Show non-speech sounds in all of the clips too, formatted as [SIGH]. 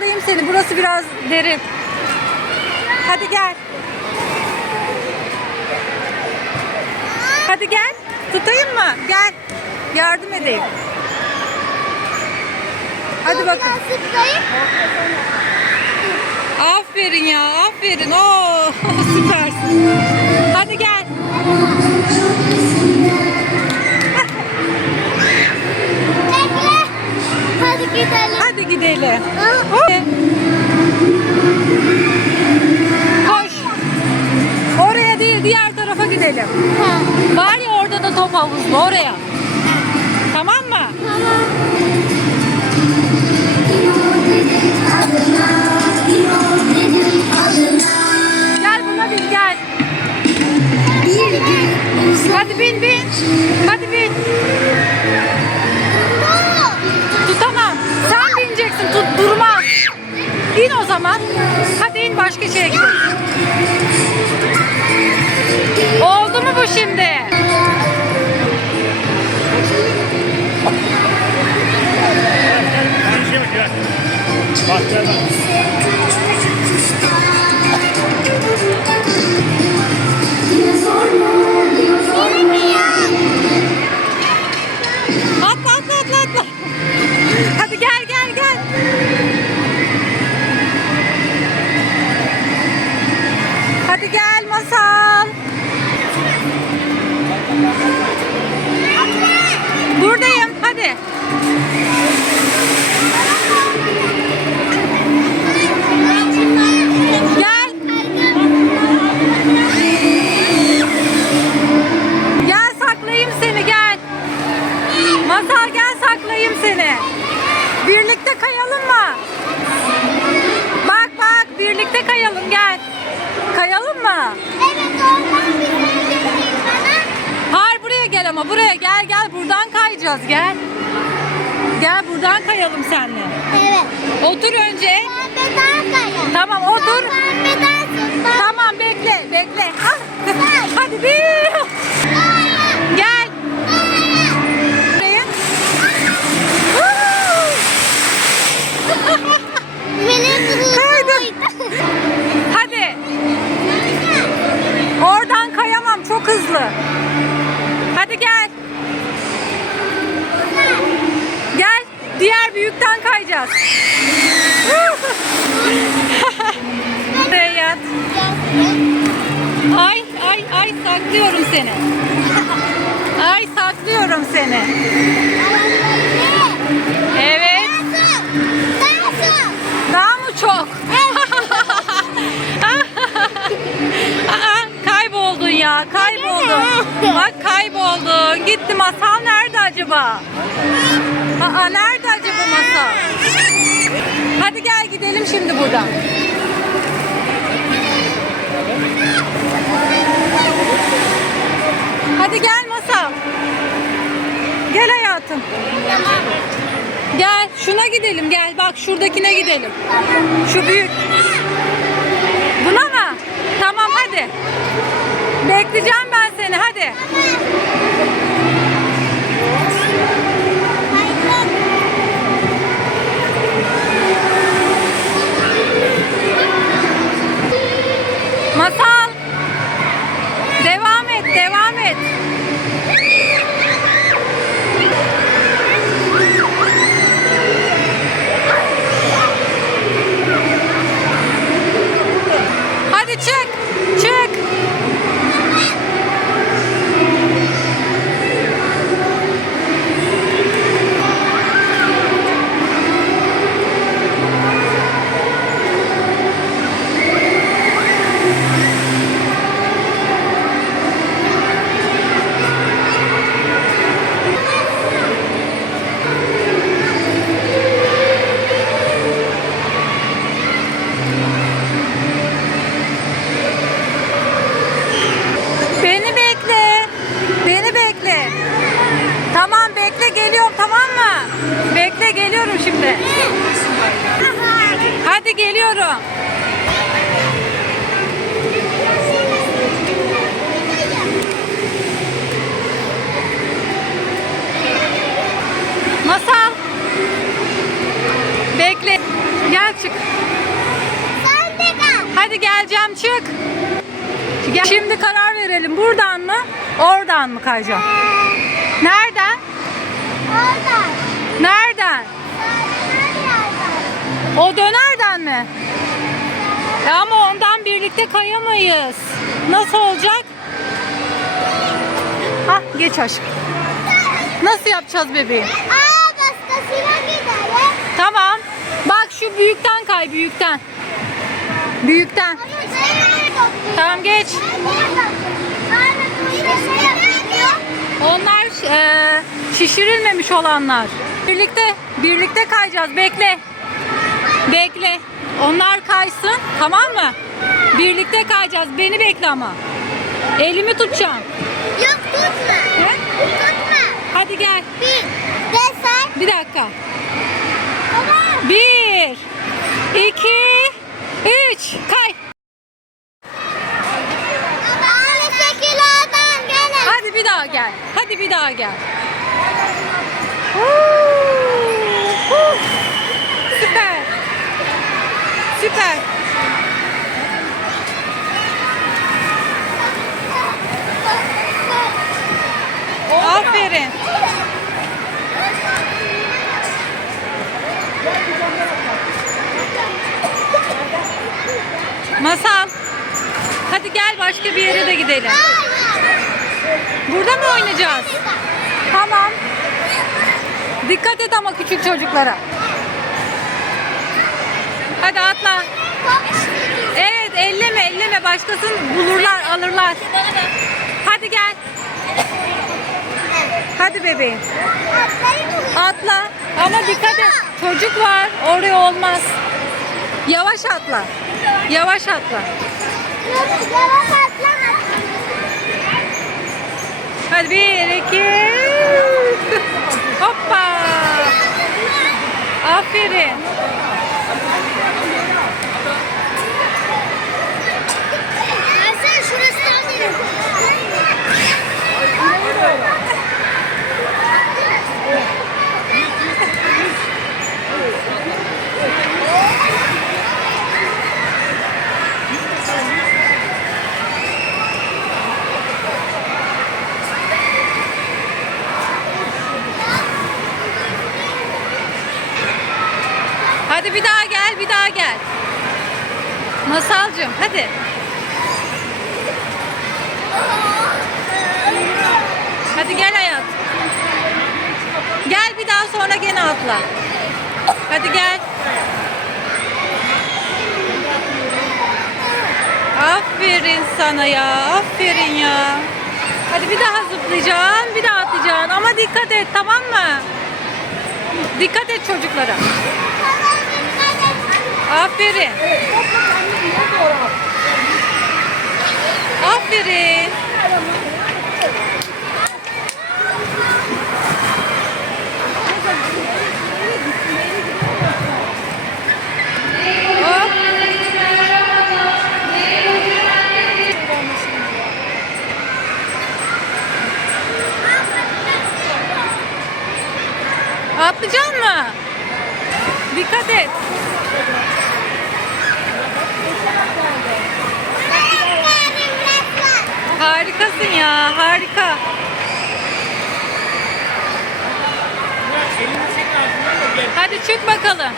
saklayayım seni. Burası biraz derin. Hadi gel. Hadi gel. Tutayım mı? Gel. Yardım edeyim. Hadi bakın. Aferin ya, aferin. Oo, [LAUGHS] süpersin. Hadi gel. Hadi. Koş. Oraya değil, diğer tarafa gidelim. Var ya orada da top havuzlu, oraya. Tamam mı? Gel buna bin, gel. Hadi bin, bin. Hadi bin. Hadi in başka şeye gidelim. Oldu mu bu şimdi? Bak. Buradan kayacağız gel. Gel buradan kayalım seninle. Evet. Otur önce. Pembeden kaya. Tamam otur. Pembeden zıpla. Tamam bekle bekle. Ah. Hadi bir. Büyükten kayacağız. Buraya yat. Ay ay ay saklıyorum seni. Ay saklıyorum seni. Evet. Daha mı çok? [LAUGHS] Kayboldun ya, kayboldun. Bak kayboldun. Gitti masal nerede acaba? Aa, nerede acaba masal? Hadi gel gidelim şimdi buradan. Hadi gel masal. Gel hayatım. Gel şuna gidelim gel. Bak şuradakine gidelim. Şu büyük. Buna mı? Tamam hadi. Bekleyeceğim ben seni hadi. Devam Hadi geliyorum. Masal. Bekle. Gel çık. Hadi geleceğim çık. Şimdi karar verelim. Buradan mı? Oradan mı kayacağım? Nereden? Oradan. Nereden? O dönerden mi? Ya ama ondan birlikte kayamayız. Nasıl olacak? Hah geç aşkım. Nasıl yapacağız bebeğim? Aa başkasına gidelim. Tamam. Bak şu büyükten kay büyükten. Büyükten. Tamam geç. Onlar eee, şişirilmemiş olanlar. Birlikte birlikte kayacağız. Bekle. Bekle. Onlar kaysın. Tamam mı? Birlikte kayacağız. Beni bekle ama. Elimi tutacağım. Yok tutma. He? Tutma. Hadi gel. Bir. De sen. Bir dakika. Tamam. Bir, iki, üç. Kay. Hadi bir daha gel. Hadi bir daha gel. Süper. Süper. Aferin. Masal. Hadi gel başka bir yere de gidelim. Burada mı oynayacağız? Tamam. Dikkat et ama küçük çocuklara. Hadi atla. Evet elleme elleme başkasını bulurlar alırlar. Hadi gel. Hadi bebeğim. Atla. Ama dikkat et. Çocuk var. Oraya olmaz. Yavaş atla. Yavaş atla. Yavaş atlama. Hadi bir, iki. Hoppa. Aferin. А це ж ресторан. Atla. Hadi gel. Aferin sana ya. Aferin ya. Hadi bir daha zıplayacaksın, bir daha atlayacaksın. Ama dikkat et tamam mı? Dikkat et çocuklara. Aferin. Aferin. Atlayacaksın mı? Dikkat et. Harikasın ya, harika. Hadi çık bakalım.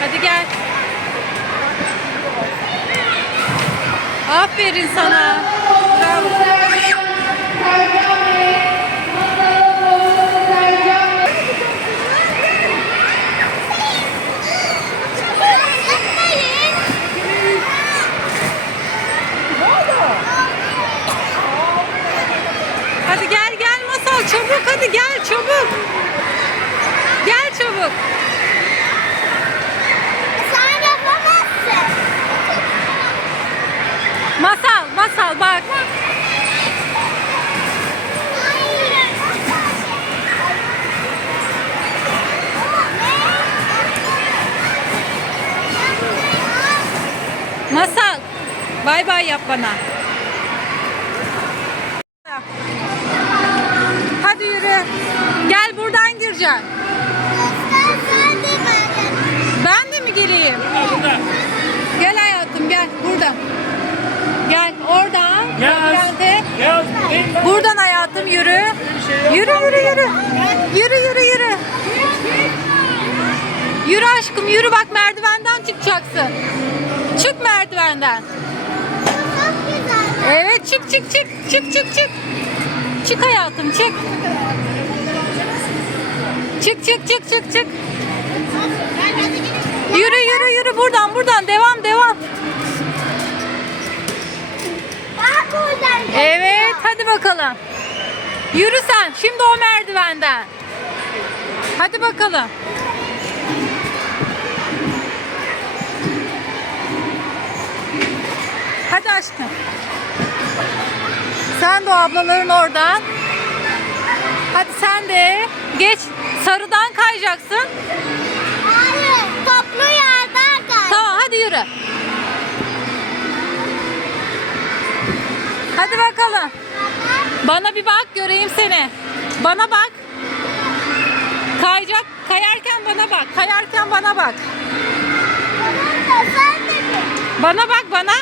Hadi gel. Aferin sana. Bravo. Hadi gel gel masal çabuk hadi gel çabuk. Gel çabuk. Sen yapamazsın. Masal masal bak. Masal. Bay bay yap bana. Hadi yürü. Gel buradan gireceksin. Sen sen de ben. anneciğim. Burada. Gel hayatım gel burada. Gel oradan. Labirente. Yaz. Buradan hayatım yürü. Yürü yürü yürü. Yürü yürü yürü. Yürü aşkım yürü bak merdivenden çıkacaksın. Çık merdivenden. Evet çık çık çık. Çık çık çık. Çık hayatım çık. Çık çık çık çık çık. Yürü yürü yürü buradan buradan devam devam. Evet hadi bakalım. Yürü sen şimdi o merdivenden. Hadi bakalım. Hadi aşkım. Sen de o ablaların oradan. Hadi sen de geç. Kayacaksın. Hayır. Toplu yerden kay. Tamam hadi yürü. Hadi bakalım. Bana bir bak göreyim seni. Bana bak. Kayacak. Kayarken bana bak. Kayarken bana bak. Bana bak bana.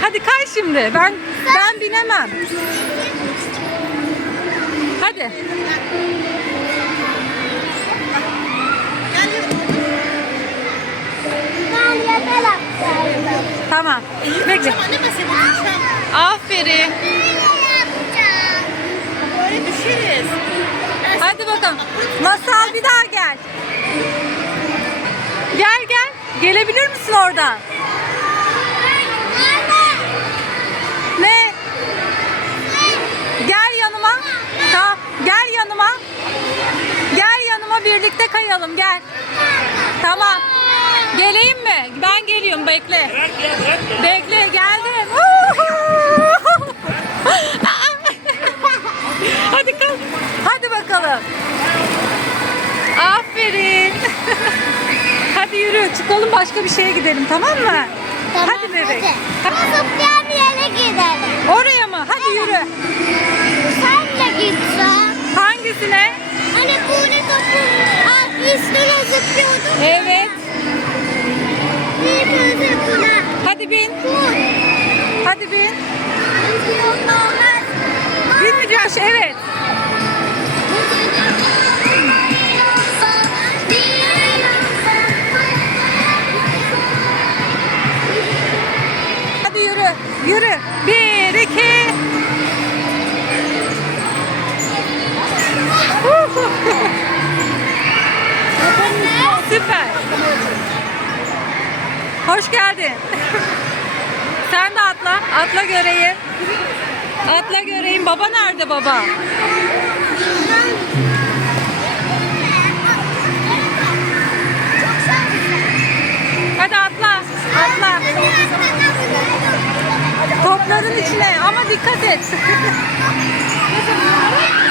Hadi kay şimdi. Ben ben binemem. Hadi. Tamam. Bekle. Aferin. Böyle düşeriz. Hadi bakalım. Masal bir daha gel. Gel gel. Gelebilir misin oradan? Ne? Gel yanıma. Tamam. Gel yanıma. Gel yanıma birlikte kayalım gel. Tamam. Geleyim mi? Ben geliyorum bekle. Ya. Bekle geldim. [LAUGHS] Hadi kalk. Hadi bakalım. Aferin. [LAUGHS] Hadi yürü çıkalım başka bir şeye gidelim tamam mı? Tamam, hadi bebek. Hadi. Zıplayan bir yere gidelim. Oraya mı? Hadi yürü. Sen de gitsen. Hangisine? Hani topun alt üstüne zıplıyorduk. Evet. Hadi bin. Hadi bin. Binmeyeceğiz. Evet. Hadi yürü. Yürü. Hoş geldin. [LAUGHS] Sen de atla. Atla göreyim. Atla göreyim. Baba nerede baba? Hadi atla. Atla. Topların içine ama dikkat et. [LAUGHS]